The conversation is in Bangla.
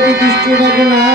ఇక్కడి దుష్టుడగునా దుశ్శాసన